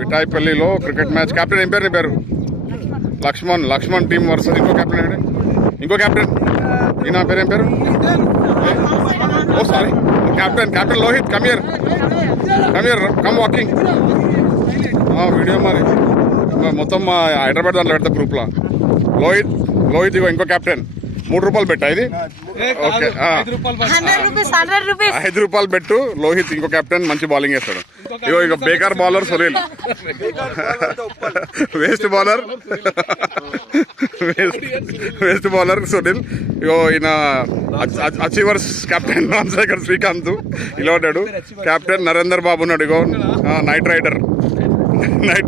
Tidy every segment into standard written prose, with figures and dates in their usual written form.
విటాయిపల్లిలో cricket match. Captain ఏం పేరు? నీ పేరు? లక్ష్మణ్ టీం వర్సెస్ ఇంకో కెప్టెన్ ఈయన పేరు ఏం పేరు? Oh sorry, captain Lohith. Come here, come walking. Video మరి మొత్తం మా హైదరాబాద్ దాంట్లో పెడతా గ్రూప్లో. లోహిత్ ఇగో ఇంకో కెప్టెన్. 3 రూపాయలు పెట్టా ఇది. ఓకే, 5 రూపాయలు పెట్టు. లోహిత్ ఇంకో కెప్టెన్, మంచి బౌలింగ్ వేస్తాడు. ఇగో బేకార్ bowler Sunil, waste bowler Sunil. ఇగో ఈయన అచీవర్స్ కెప్టెన్ రాజశేఖర్ శ్రీకాంత్ ఇలా ఉన్నాడు. కెప్టెన్ నరేందర్ బాబు ఉన్నాడు. ఇగో knight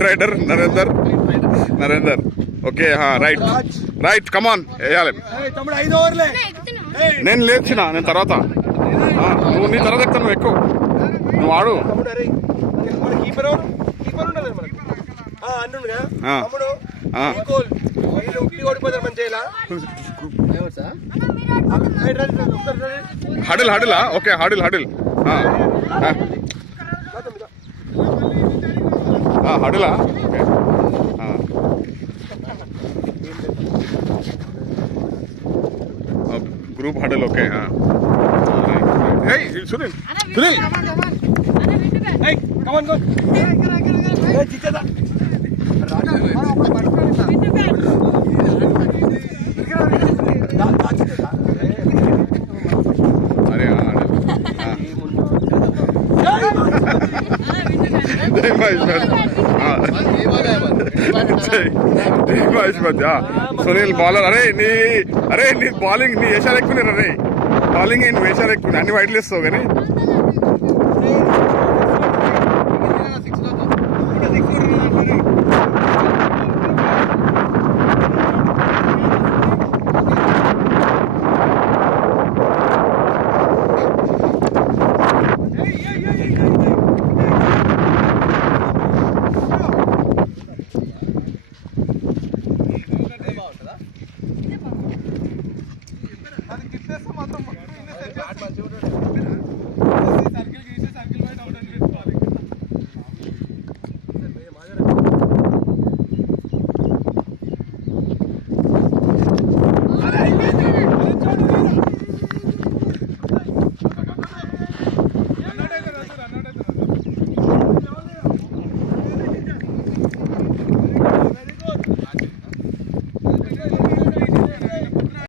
rider Narender. Okay, right come on. నేను లేచిన తర్వాత నువ్వు నీ తర్వాత ఎక్కుతావు. నువ్వు ఎక్కువ, నువ్వు ఆడు. హడిల్ ఓకే, హడిల్ హడిలా. Group huddle. Okay, Sunil Sunil bowler. అరే నీ బౌలింగ్, నీ వేషాలు ఎక్కువ. అరే బౌలింగ్ ఏంటి, వేషాలు ఎక్కువ. అన్ని వైట్లు ఇస్తావు కానీ.